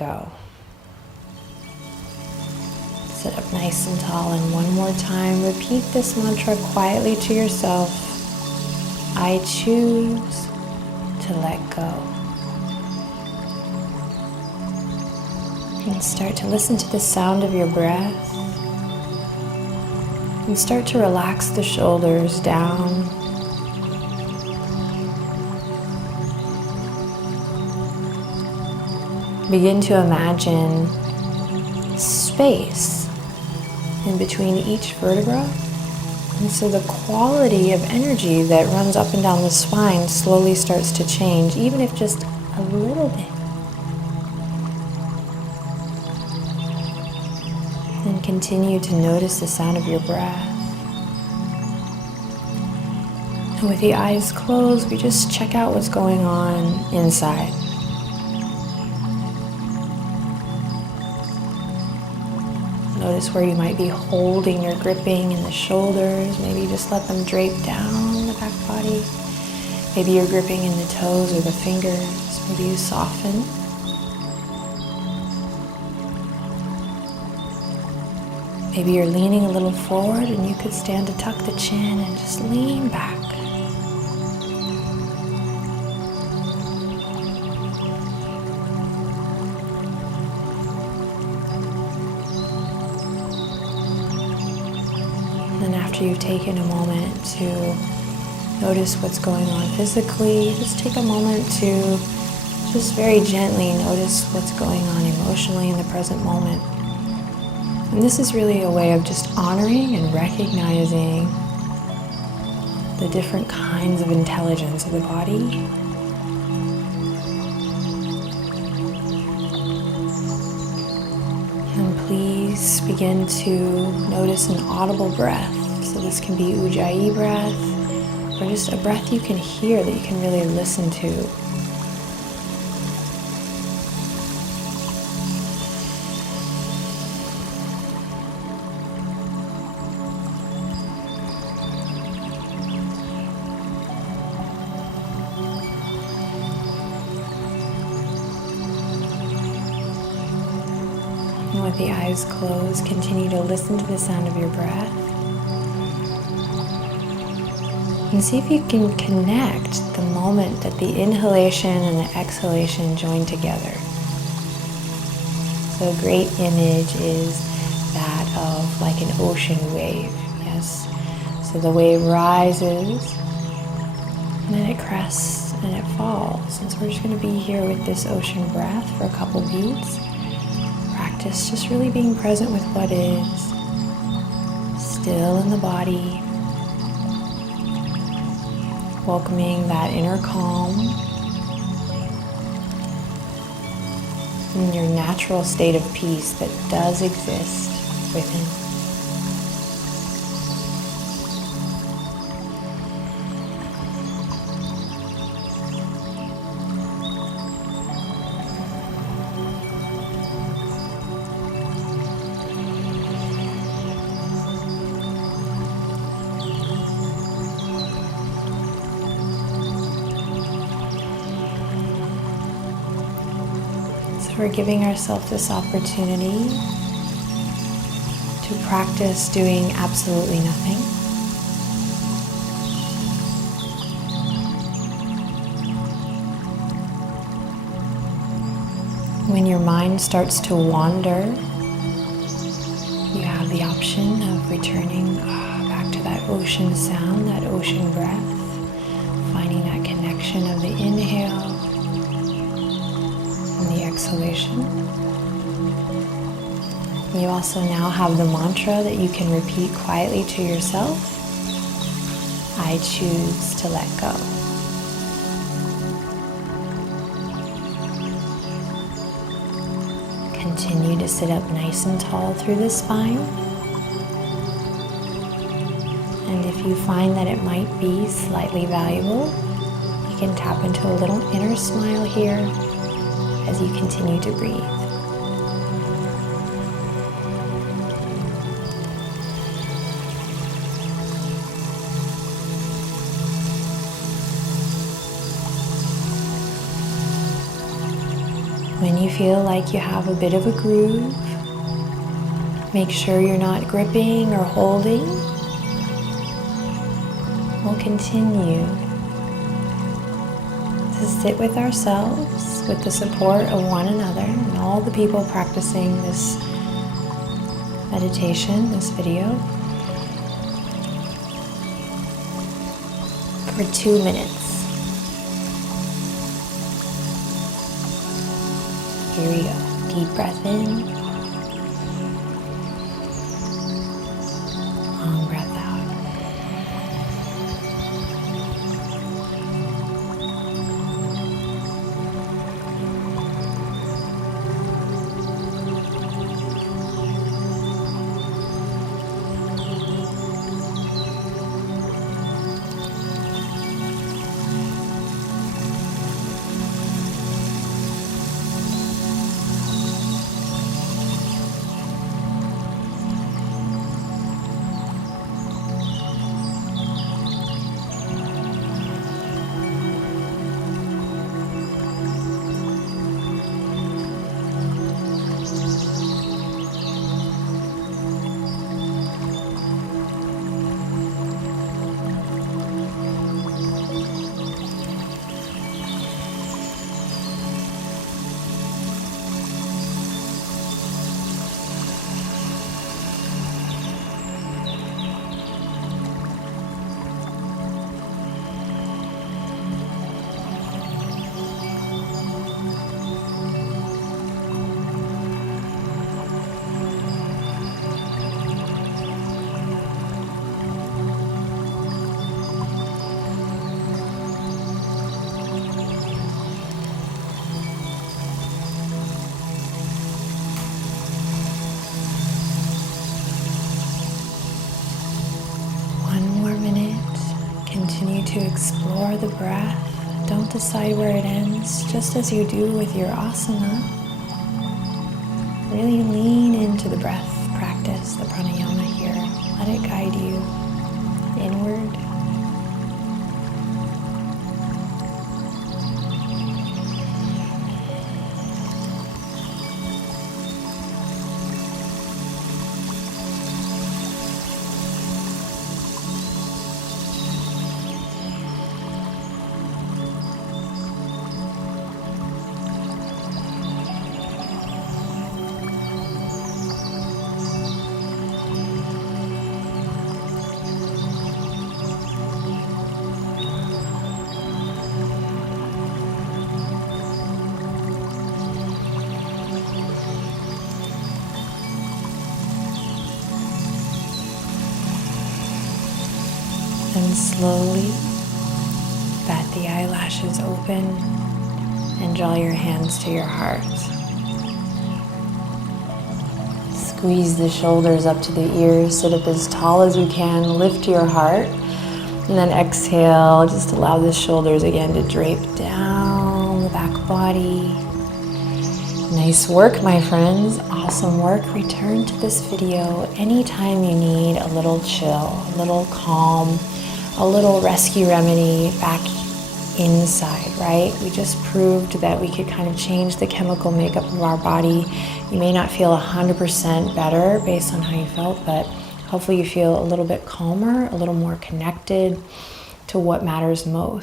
go. Sit up nice and tall, and one more time, repeat this mantra quietly to yourself. I choose to let go. And start to listen to the sound of your breath. And start to relax the shoulders down. Begin to imagine space in between each vertebra. And so the quality of energy that runs up and down the spine slowly starts to change, even if just a little bit. And continue to notice the sound of your breath. And with the eyes closed, we just check out what's going on inside. Notice where you might be holding or gripping in the shoulders. Maybe just let them drape down the back body. Maybe you're gripping in the toes or the fingers. Maybe you soften. Maybe you're leaning a little forward and you could stand to tuck the chin and just lean back. And after you've taken a moment to notice what's going on physically, just take a moment to just very gently notice what's going on emotionally in the present moment. And this is really a way of just honoring and recognizing the different kinds of intelligence of the body. And please begin to notice an audible breath. So this can be Ujjayi breath, or just a breath you can hear that you can really listen to. And with the eyes closed, continue to listen to the sound of your breath. And see if you can connect the moment that the inhalation and the exhalation join together. So a great image is that of like an ocean wave, yes? So the wave rises, and then it crests and it falls. And so we're just going to be here with this ocean breath for a couple beats. Practice just really being present with what is, still in the body, welcoming that inner calm and your natural state of peace that does exist within. We're giving ourselves this opportunity to practice doing absolutely nothing. When your mind starts to wander, you have the option of returning back to that ocean sound, that ocean breath, finding that connection of the inhale and the exhalation. You also now have the mantra that you can repeat quietly to yourself. I choose to let go. Continue to sit up nice and tall through the spine. And if you find that it might be slightly valuable, you can tap into a little inner smile here as you continue to breathe. When you feel like you have a bit of a groove, make sure you're not gripping or holding. We'll continue to sit with ourselves with the support of one another and all the people practicing this meditation, this video, for 2 minutes. Here we go. Deep breath in. Long breath out. Continue to explore the breath. Don't decide where it ends, just as you do with your asana. Really lean into the breath practice, the pranayama here. Let it guide you inward. And slowly bat the eyelashes open and draw your hands to your heart. Squeeze the shoulders up to the ears, sit up as tall as you can, lift your heart, and then exhale. Just allow the shoulders again to drape down the back body. Nice work, my friends. Awesome work. Return to this video anytime you need a little chill, a little calm, a little rescue remedy back inside, right? We just proved that we could kind of change the chemical makeup of our body. You may not feel 100% better based on how you felt, but hopefully you feel a little bit calmer, a little more connected to what matters most.